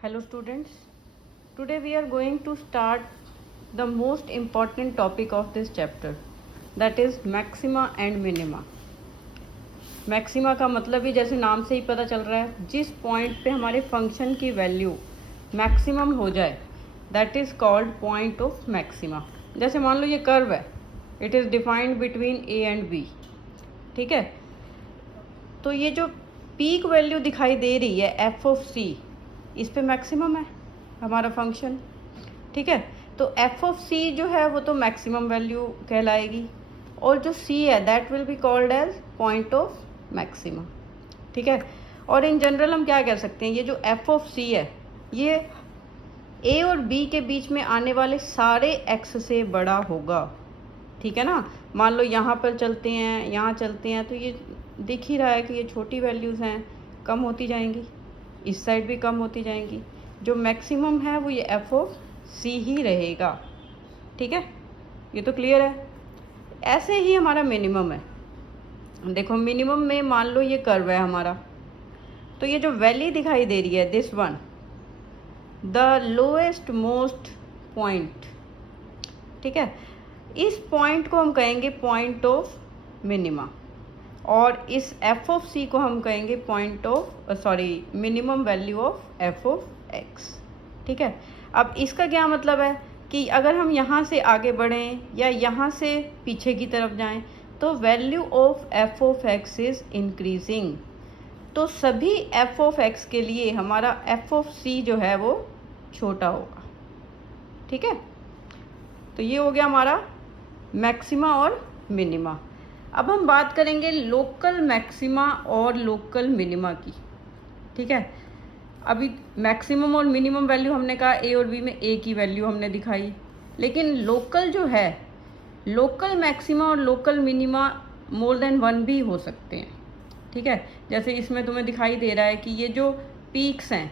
Hello students, today we are going to start the most important topic of this chapter, that is maxima and minima. Maxima का मतलब ही जैसे नाम से ही पता चल रहा है, जिस पॉइंट पे हमारे फंक्शन की वैल्यू मैक्सिमम हो जाए that is called point of maxima. जैसे मान लो ये कर्व है, it is defined between A and B. ठीक है, तो ये जो पीक वैल्यू दिखाई दे रही है एफ ऑफ सी, इस पे मैक्सिमम है हमारा फंक्शन. ठीक है, तो एफ ऑफ सी जो है वो तो मैक्सिमम वैल्यू कहलाएगी, और जो सी है that will be called as point of maxima. ठीक है, और इन जनरल हम क्या कह सकते हैं, ये जो एफ ऑफ सी है ये ए और बी के बीच में आने वाले सारे एक्स से बड़ा होगा. ठीक है ना, मान लो यहाँ पर चलते हैं, यहाँ चलते हैं, तो ये दिख ही रहा है कि ये छोटी वैल्यूज़ हैं, कम होती जाएंगी, इस साइड भी कम होती जाएंगी. जो मैक्सिमम है वो ये एफ ऑफ सी ही रहेगा. ठीक है, ये तो क्लियर है. ऐसे ही हमारा मिनिमम है. देखो मिनिमम में मान लो ये कर्व है हमारा, तो ये जो वैल्यू दिखाई दे रही है this one, the lowest most point. ठीक है, इस पॉइंट को हम कहेंगे पॉइंट ऑफ मिनिमा, और इस एफ ऑफ सी को हम कहेंगे point of minimum value of F of X. ठीक है, अब इसका क्या मतलब है कि अगर हम यहाँ से आगे बढ़ें या यहाँ से पीछे की तरफ जाएं तो value of F of x is increasing. तो सभी एफ ऑफ एक्स के लिए हमारा एफ ऑफ सी जो है वो छोटा होगा. ठीक है, तो ये हो गया हमारा मैक्सिमा और मिनिमा. अब हम बात करेंगे लोकल मैक्सिमा और लोकल मिनिमा की. ठीक है, अभी मैक्सिमम और मिनिमम वैल्यू हमने कहा ए और बी में ए की वैल्यू हमने दिखाई, लेकिन लोकल जो है, लोकल मैक्सिमा और local minima more than one भी हो सकते हैं. ठीक है, जैसे इसमें तुम्हें दिखाई दे रहा है कि ये जो पीक्स हैं,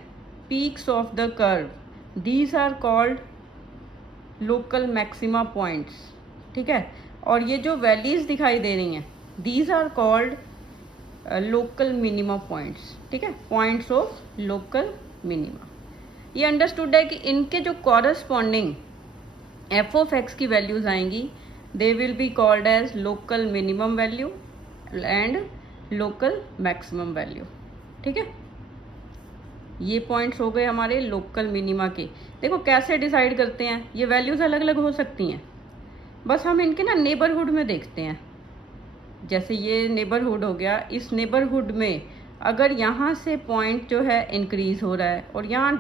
peaks of the curve, these are called local maxima points. ठीक है, और ये जो वैल्यूज़ दिखाई दे रही हैं these are called local minima points. ठीक है, पॉइंट्स ऑफ लोकल मिनिमा. ये अंडरस्टूड है कि इनके जो कॉरस्पॉन्डिंग एफ ऑफ एक्स की वैल्यूज़ आएंगी they will be called as local minimum value and local maximum value. ठीक है, ये पॉइंट्स हो गए हमारे लोकल मिनिमा के. देखो कैसे डिसाइड करते हैं, ये वैल्यूज़ अलग अलग हो सकती हैं, बस हम इनके ना नेबरहुड में देखते हैं. जैसे ये नेबरहुड हो गया, इस नेबरहुड में अगर यहाँ से पॉइंट जो है इंक्रीज़ हो रहा है और यहाँ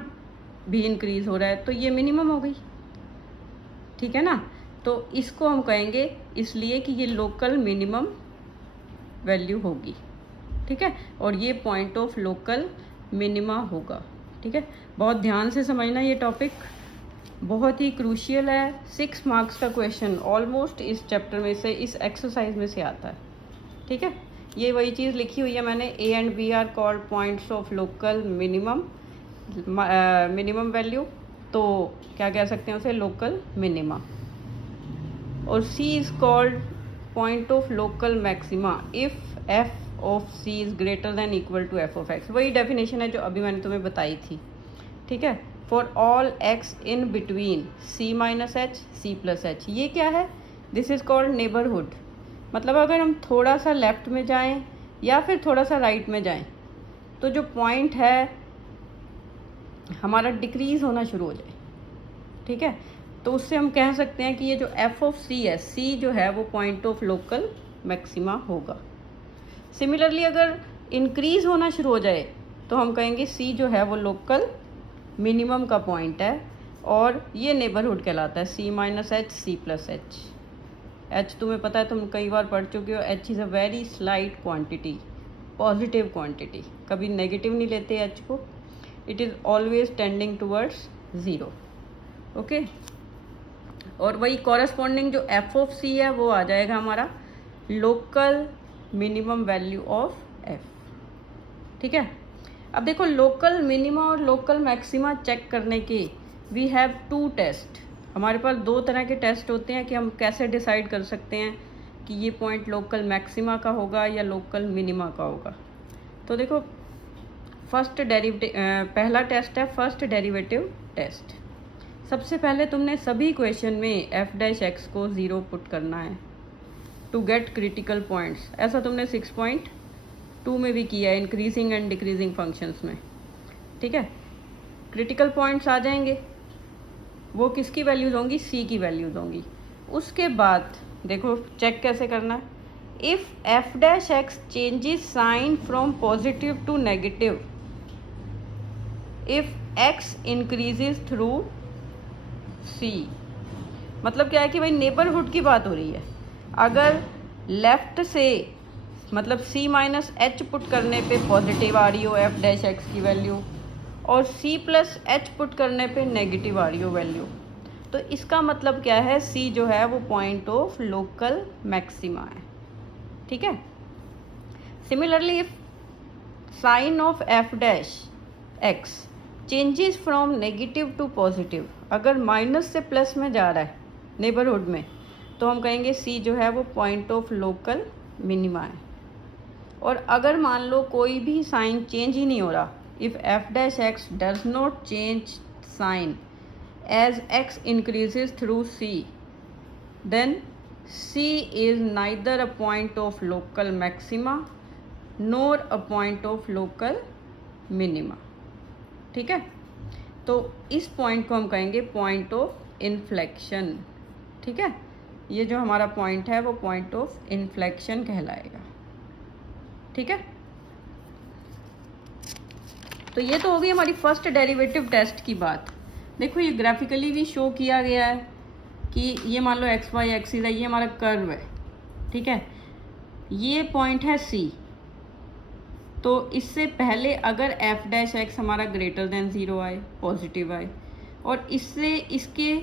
भी इंक्रीज़ हो रहा है तो ये मिनिमम हो गई. ठीक है ना, तो इसको हम कहेंगे इसलिए कि ये लोकल मिनिमम वैल्यू होगी. ठीक है, और ये पॉइंट ऑफ लोकल मिनिमा होगा. ठीक है, बहुत ध्यान से समझना, ये टॉपिक बहुत ही क्रूशियल है. 6 मार्क्स का क्वेश्चन ऑलमोस्ट इस चैप्टर में से, इस एक्सरसाइज में से आता है. ठीक है, ये वही चीज़ लिखी हुई है मैंने, A and B are called points of local minimum minimum value, तो क्या कह सकते हैं उसे, लोकल मिनिमा. और C is called point of local maxima if F of C is greater than equal to F of X. वही definition है जो अभी मैंने तुम्हें बताई थी. ठीक है, for all X in between C minus H C plus H. ये क्या है, दिस इज़ कॉल्ड नेबरहुड. मतलब अगर हम थोड़ा सा लेफ्ट में जाएं या फिर थोड़ा सा राइट में जाएं तो जो पॉइंट है हमारा डिक्रीज़ होना शुरू हो जाए. ठीक है, तो उससे हम कह सकते हैं कि ये जो एफ ऑफ सी है, सी जो है वो पॉइंट ऑफ लोकल मैक्सिमा होगा. सिमिलरली अगर इंक्रीज़ होना शुरू हो जाए तो हम कहेंगे सी जो है वो लोकल मिनिमम का पॉइंट है, और ये नेबरहुड कहलाता है C minus H C plus H. H तुम्हें पता है, तुम कई बार पढ़ चुके हो, H is a very slight quantity, positive quantity, कभी नेगेटिव नहीं लेते एच को. It is always tending towards zero. Okay, और वही कॉरस्पॉन्डिंग जो एफ ऑफ सी है वो आ जाएगा हमारा local minimum value of F. ठीक है, अब देखो लोकल मिनिमा और लोकल मैक्सिमा चेक करने के वी हैव 2 टेस्ट. हमारे पास 2 तरह के टेस्ट होते हैं कि हम कैसे डिसाइड कर सकते हैं कि ये पॉइंट लोकल मैक्सिमा का होगा या लोकल मिनिमा का होगा. तो देखो पहला टेस्ट है फर्स्ट डेरिवेटिव टेस्ट। सबसे पहले तुमने सभी क्वेश्चन में एफ डैश एक्स को 0 पुट करना है टू गेट क्रिटिकल पॉइंट्स। ऐसा तुमने 6.2 में भी किया है, इंक्रीजिंग एंड डिक्रीजिंग फंक्शंस में। ठीक है, क्रिटिकल पॉइंट्स आ जाएंगे, वो किसकी वैल्यूज होंगी, सी की वैल्यूज होंगी। उसके बाद देखो चेक कैसे करना है, if F dash X changes sign from positive to negative, if X increases through C. मतलब क्या है कि भाई नेबरहुड की बात हो रही है। अगर लेफ्ट से मतलब सी माइनस एच पुट करने पे पॉजिटिव आ रही हो एफ डैश एक्स की वैल्यू, और सी प्लस एच पुट करने पे नेगेटिव आ रही हो वैल्यू, तो इसका मतलब क्या है, सी जो है वो पॉइंट ऑफ लोकल मैक्सिमा है। ठीक है। Similarly if sign of F dash X changes from negative to positive, अगर माइनस से प्लस में जा रहा है नेबरहुड में, तो हम कहेंगे सी जो है वो पॉइंट ऑफ लोकल मिनिमा है। और अगर मान लो कोई भी साइन चेंज ही नहीं हो रहा, if F dash X does not change sign as X increases through C, then C is neither a point of local maxima nor a point of local minima. ठीक है, तो इस पॉइंट को हम कहेंगे पॉइंट ऑफ इन्फ्लेक्शन। ठीक है, ये जो हमारा पॉइंट है वो पॉइंट ऑफ इन्फ्लेक्शन कहलाएगा। ठीक है, तो ये तो हो गई हमारी फर्स्ट डेरिवेटिव टेस्ट की बात। देखो ये ग्राफिकली भी शो किया गया है कि ये मान लो एक्स वाई एक्सिस है, ये हमारा कर्व है। ठीक है, ये पॉइंट है सी, तो इससे पहले अगर एफ डैश एक्स हमारा ग्रेटर देन 0 आए, पॉजिटिव आए, और इससे इसके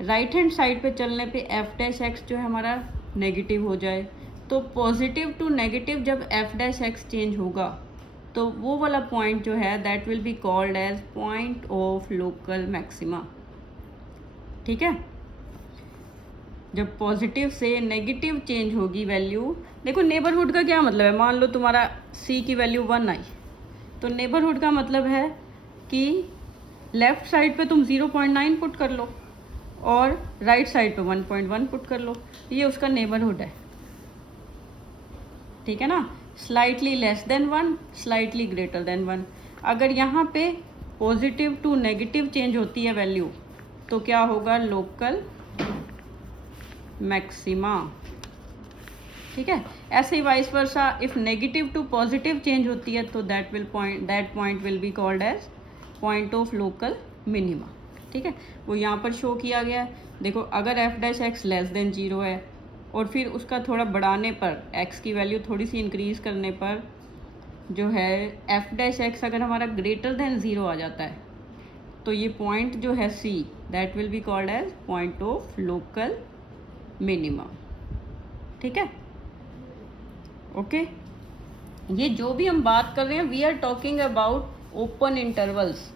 राइट हैंड साइड पे चलने पे एफ डैश एक्स जो है हमारा नेगेटिव हो जाए, तो पॉजिटिव टू नेगेटिव जब एफ डैश एक्स चेंज होगा तो वो वाला पॉइंट जो है that will be called as point of local maxima. ठीक है, जब पॉजिटिव से नेगेटिव चेंज होगी वैल्यू। देखो नेबरहुड का क्या मतलब है, मान लो तुम्हारा सी की वैल्यू 1 आई, तो नेबरहुड का मतलब है कि लेफ्ट साइड पे तुम 0.9 पुट कर लो और राइट साइड पे 1.1 पुट कर लो, ये उसका नेबरहुड है। ठीक है ना, slightly less than 1, slightly greater than 1। अगर यहाँ पे पॉजिटिव टू नेगेटिव चेंज होती है वैल्यू, तो क्या होगा, लोकल मैक्सिमा। ठीक है, ऐसे ही vice versa if negative to positive change होती है तो that point will be called as point of local minima. ठीक है, वो यहाँ पर शो किया गया है। देखो अगर F dash x less than 0 है और फिर उसका थोड़ा बढ़ाने पर, एक्स की वैल्यू थोड़ी सी इंक्रीज करने पर जो है एफ डैश एक्स अगर हमारा ग्रेटर देन 0 आ जाता है, तो ये पॉइंट जो है C that will be called as point of local minima. ठीक है, ओके। ये जो भी हम बात कर रहे हैं we are talking about open intervals,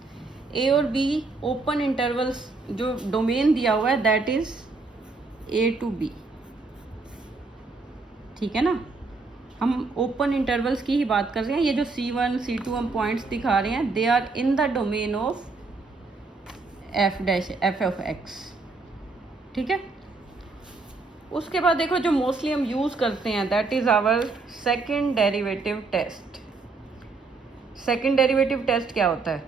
A और बी ओपन इंटरवल्स जो डोमेन दिया हुआ है that is A to B. ठीक है ना, हम ओपन इंटरवल्स की ही बात कर रहे हैं। ये जो C1 C2 हम पॉइंट्स दिखा रहे हैं they are in the domain of F of X. ठीक है, उसके बाद देखो जो मोस्टली हम यूज़ करते हैं that is our second derivative test. Second derivative test क्या होता है,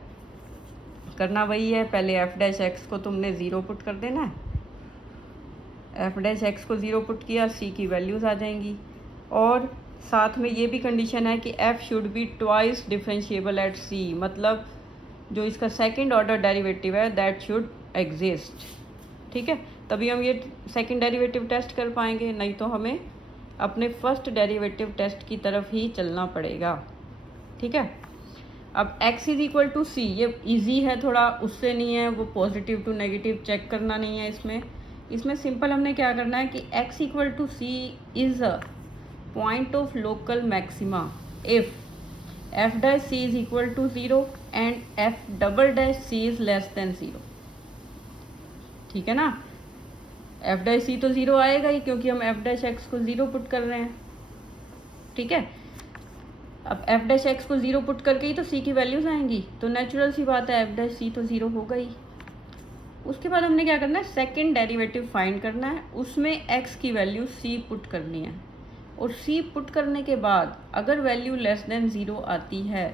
करना वही है, पहले एफ डैश एक्स को तुमने 0 पुट कर देना है, एफ डैश एक्स को 0 पुट किया, सी की वैल्यूज़ आ जाएंगी, और साथ में ये भी कंडीशन है कि F should be twice differentiable at C, मतलब जो इसका सेकेंड ऑर्डर डेरिवेटिव है दैट शुड एग्जिस्ट। ठीक है, तभी हम ये सेकेंड डेरिवेटिव टेस्ट कर पाएंगे, नहीं तो हमें अपने फर्स्ट डेरिवेटिव टेस्ट की तरफ ही चलना पड़ेगा। ठीक है, अब x इज इक्वल टू सी, ये इजी है थोड़ा, उससे नहीं है, वो पॉजिटिव टू नेगेटिव चेक करना नहीं है इसमें सिंपल हमने क्या करना है कि x equal to C is a point of local maxima if F dash C is equal to 0 and F double dash C is less than 0। ठीक है ना, एफ डैश सी तो 0 आएगा ही क्योंकि हम एफ डैश एक्स को 0 पुट कर रहे हैं। ठीक है, अब एफ डैश एक्स को 0 पुट करके ही तो सी की वैल्यूज आएंगी, तो नेचुरल सी बात है एफ डैश सी तो 0 होगा ही। उसके बाद हमने क्या करना है, सेकंड डेरिवेटिव फाइंड करना है, उसमें एक्स की वैल्यू सी पुट करनी है, और सी पुट करने के बाद अगर वैल्यू लेस देन 0 आती है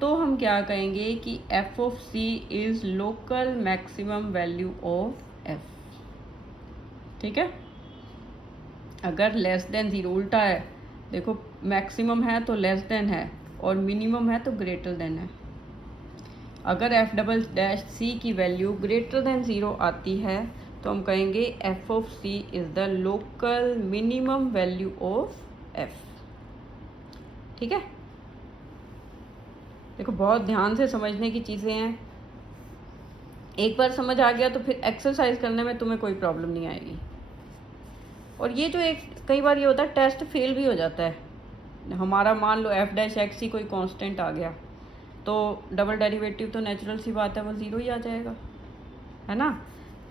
तो हम क्या कहेंगे कि F of C is local maximum value of F. ठीक है, अगर लेस देन 0 उल्टा है, देखो मैक्सिमम है तो लेस देन है और मिनिमम है तो ग्रेटर देन है। अगर एफ डबल डैश सी की वैल्यू ग्रेटर देन 0 आती है तो हम कहेंगे F of C is the local minimum value of F. ठीक है, देखो बहुत ध्यान से समझने की चीज़ें हैं, एक बार समझ आ गया तो फिर एक्सरसाइज करने में तुम्हें कोई प्रॉब्लम नहीं आएगी। और ये जो एक कई बार ये होता है टेस्ट फेल भी हो जाता है, हमारा मान लो एफ डैश एक्स ही कोई कांस्टेंट आ गया तो डबल डेरिवेटिव तो नेचुरल सी बात है वो 0 ही आ जाएगा, है ना।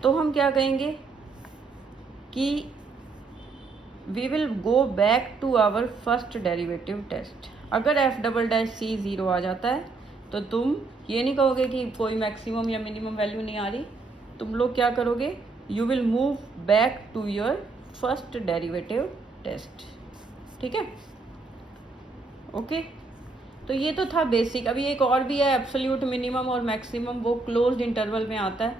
तो हम क्या कहेंगे कि we will go back to our first derivative test. अगर एफ डबल डैश सी 0 आ जाता है तो तुम ये नहीं कहोगे कि कोई मैक्सिमम या मिनिमम वैल्यू नहीं आ रही, तुम लोग क्या करोगे, you will move back to your first derivative test. ठीक है, ओके। तो ये तो था बेसिक। अभी एक और भी है एब्सोल्यूट मिनिमम और मैक्सिमम, वो क्लोज्ड इंटरवल में आता है,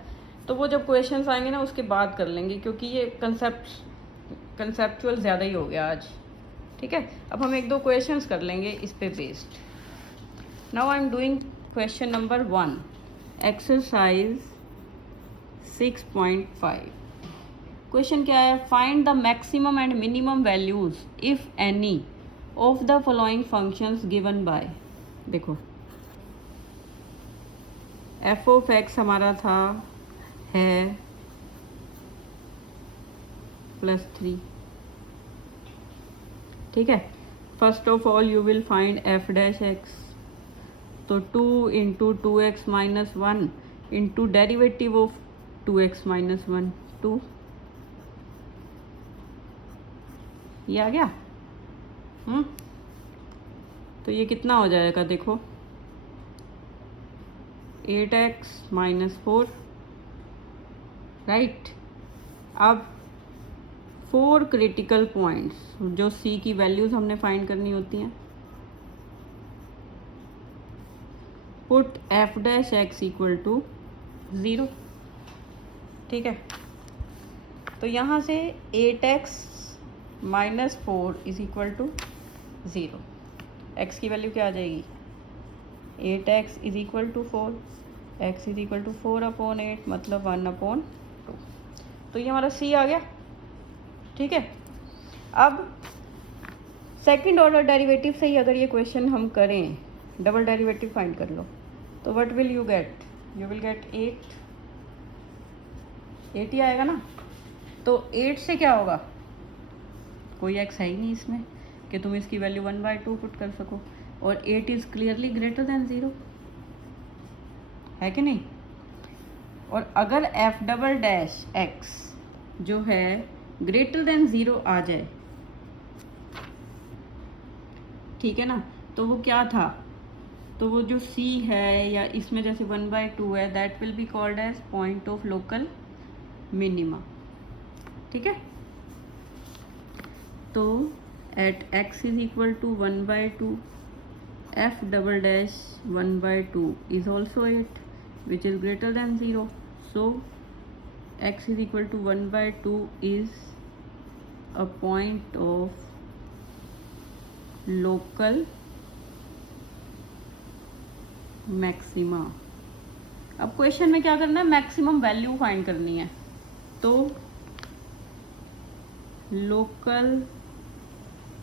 तो वो जब क्वेश्चंस आएंगे ना उसके बाद कर लेंगे, क्योंकि ये कंसेप्चुअल ज़्यादा ही हो गया आज। ठीक है, अब हम 1-2 क्वेश्चंस कर लेंगे इस पे based. Now I am doing question number 1, exercise 6.5। Question क्या है, find the maximum and minimum values if any of the following functions given by. देखो एफ ऑफ एक्स हमारा था है +3। ठीक है, first of all you will find F dash x, तो 2 into 2x minus 1 into derivative of 2x minus 1 2, ये आ गया। तो ये कितना हो जाएगा, देखो 8x माइनस 4, राइट। अब 4 क्रिटिकल पॉइंट्स जो सी की वैल्यूज हमने फाइंड करनी होती हैं, put f dash x equal to 0। ठीक है, तो यहाँ से 8x minus 4 is equal to 0। X की वैल्यू क्या आ जाएगी, 8x is equal to 4, x is equal to 4/8 मतलब 1/2। तो ये हमारा c आ गया। ठीक है, अब सेकंड ऑर्डर डेरिवेटिव से ही अगर ये क्वेश्चन हम करें, डबल डेरिवेटिव फाइंड कर लो, तो what will you get, you will get 8 ही आएगा ना। तो 8 से क्या होगा, कोई x है ही नहीं इसमें कि तुम इसकी वैल्यू 1/2 पुट कर सको, और 8 इज क्लियरली ग्रेटर देन 0, है कि नहीं। और अगर एफ डबल डैश एक्स जो है ग्रेटर देन 0 आ जाए, ठीक है ना, तो वो क्या था, तो वो जो c है या इसमें जैसे 1/2 है, that will be called as point of local minima. ठीक है, तो at x is equal to 1/2, f double dash 1/2 is also 8 which is greater than 0, so x is equal to 1/2 is a point of local maxima। अब question में क्या करना है, maximum value find करनी है, तो local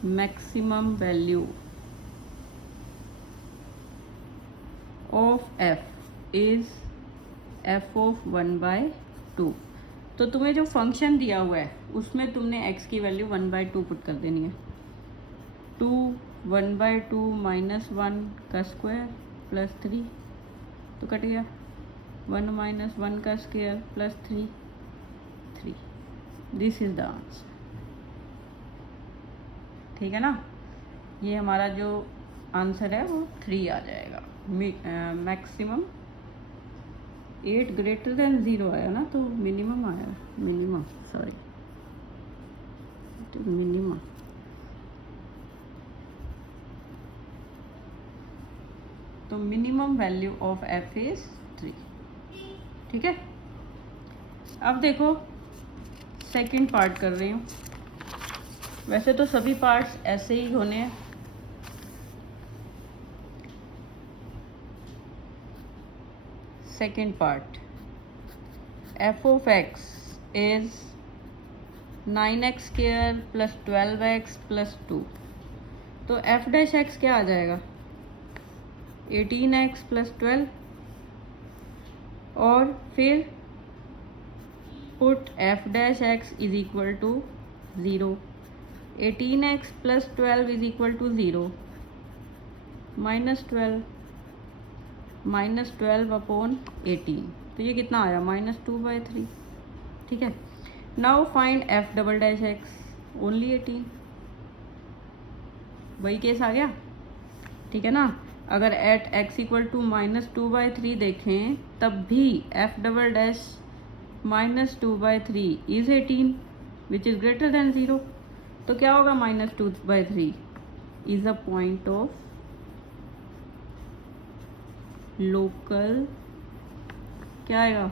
maximum value of f is f of 1/2। तो तुम्हें जो फंक्शन दिया हुआ है उसमें तुमने x की वैल्यू 1/2 पुट कर देनी है। 2 1/2 माइनस 1 का स्क्वायर प्लस 3, तो कट गया, 1 माइनस 1 का square plus 3 3। This is the answer. ठीक है ना, ये हमारा जो आंसर है वो 3 आ जाएगा। मैक्सिमम 8 ग्रेटर देन 0 आया ना, तो मिनिमम आया, मिनिमम सॉरी मिनिमम। तो minimum value of f is 3। ठीक है, अब देखो सेकंड पार्ट कर रही हूँ। वैसे तो सभी पार्ट्स ऐसे ही होने हैं। Second part, f of x is 9x square plus 12x plus 2। तो f डैश x क्या आ जाएगा, 18x प्लस 12, और फिर put f dash x is equal to 0, 18x plus 12 is equal to 0, minus 12 upon 18, तो ये कितना आया, -2/3। ठीक है, now find f double dash x, only 18, वही केस आ गया। ठीक है ना, अगर एट x इक्वल टू -2/3 देखें तब भी f double dash -2/3 is 18 which is greater than 0। तो क्या होगा, -2/3 is a point of local, क्या आएगा,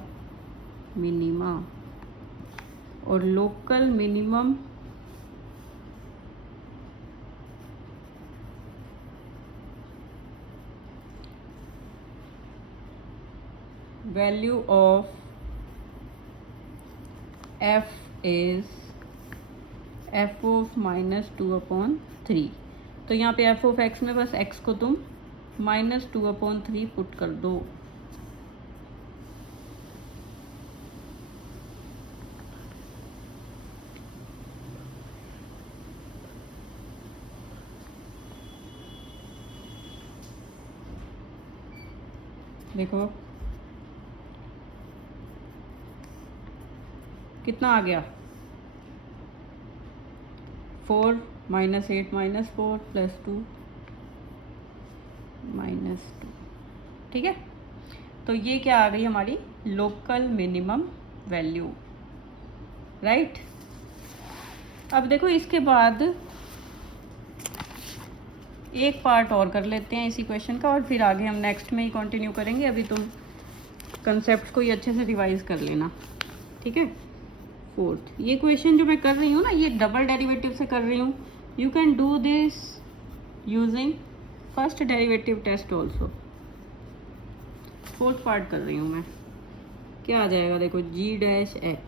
मिनिमा, और local minimum value of f is f of -2/3। तो यहाँ पे f ऑफ x में बस x को तुम -2/3 पुट कर दो। देखो कितना आ गया, 4 -8 -4 प्लस 2 -2। ठीक है, तो ये क्या आ गई हमारी लोकल मिनिमम वैल्यू, राइट। अब देखो इसके बाद एक पार्ट और कर लेते हैं इसी क्वेश्चन का, और फिर आगे हम नेक्स्ट में ही कंटिन्यू करेंगे। अभी तुम कंसेप्ट को ही अच्छे से रिवाइज कर लेना। ठीक है, फोर्थ, ये क्वेश्चन जो मैं कर रही हूँ ना, ये डबल डेरिवेटिव से कर रही हूँ। You can do this using first derivative test also. Fourth part कर रही हूँ मैं, क्या आ जाएगा, देखो g dash x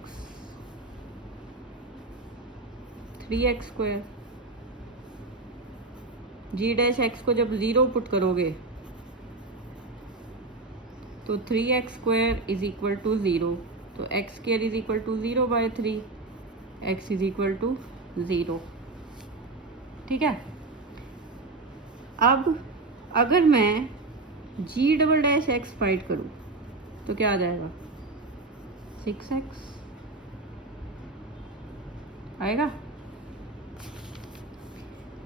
3x square, g dash x को जब 0 पुट करोगे तो 3x square is equal to 0, तो x square is equal to 0/3, x is equal to 0। ठीक है, अब अगर मैं g double dash x find करूँ तो क्या आ जाएगा, 6x आएगा।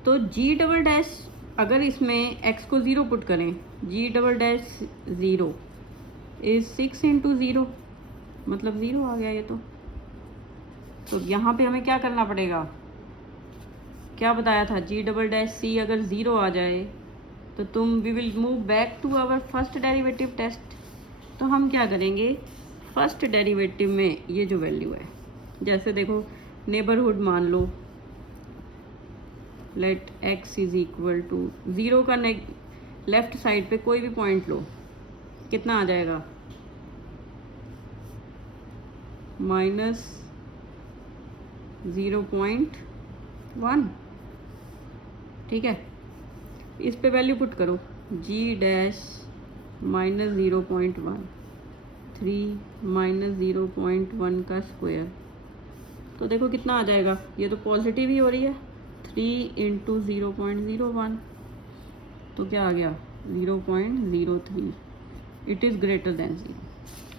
तो g डबल डैश, अगर इसमें x को 0 पुट करें, g डबल डैश 0 इज 6 × 0, मतलब 0 आ गया ये तो यहाँ पे हमें क्या करना पड़ेगा, क्या बताया था, g डबल डैश c अगर 0 आ जाए तो तुम we will move back to our first derivative test. तो हम क्या करेंगे, फर्स्ट डेरिवेटिव में ये जो वैल्यू है, जैसे देखो नेबरहुड मान लो, let x is equal to 0 का लेफ्ट साइड पे कोई भी पॉइंट लो, कितना आ जाएगा, -0.1। ठीक है, इस पे वैल्यू पुट करो, g डैश -0.1, 3 -0.1 का स्क्वायर, तो देखो कितना आ जाएगा, ये तो पॉजिटिव ही हो रही है, 3 × 0.01, तो क्या आ गया, 0.03, इट इज़ ग्रेटर देन 0।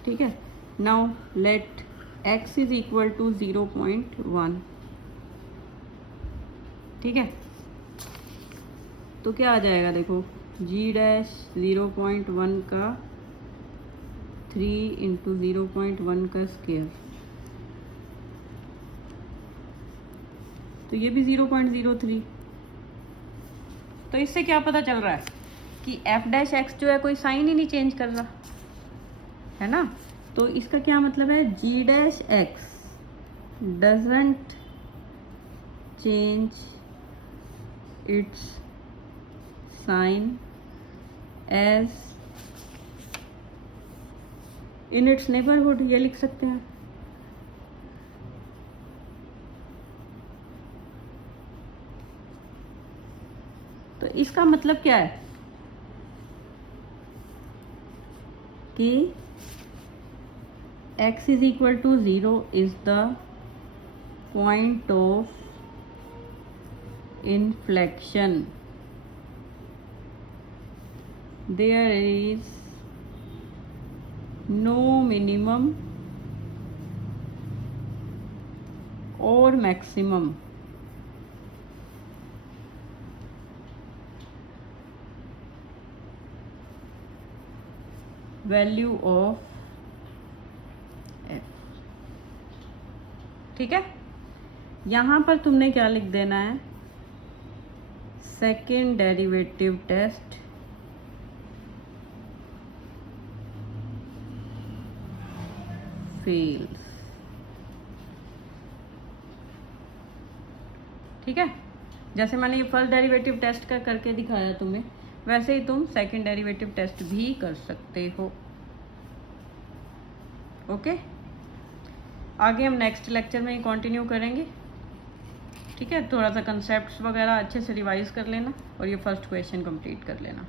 ठीक है, now let x is equal to 0.1। ठीक है, तो क्या आ जाएगा, देखो जी डैश 0.1 का 3 इंटू 0.1 का स्क्वायर, तो ये भी 0.03। तो इससे क्या पता चल रहा है कि एफ डैश एक्स जो है कोई साइन ही नहीं चेंज कर रहा है ना। तो इसका क्या मतलब है, G dash X doesn't change its sign as in its neighbourhood, ये लिख सकते हैं। तो इसका मतलब क्या है कि x is equal to 0 is the point of inflection. There is no minimum or maximum value of f। ठीक है, यहाँ पर तुमने क्या लिख देना है, सेकेंड डेरिवेटिव टेस्ट फेल्स। ठीक है, जैसे मैंने ये फर्स्ट डेरिवेटिव टेस्ट का करके दिखाया तुम्हें, वैसे ही तुम सेकेंड डेरिवेटिव टेस्ट भी कर सकते हो। ओके, आगे हम नेक्स्ट लेक्चर में ही कंटिन्यू करेंगे। ठीक है, थोड़ा सा कंसेप्ट्स वगैरह अच्छे से रिवाइज कर लेना और ये फर्स्ट क्वेश्चन कंप्लीट कर लेना।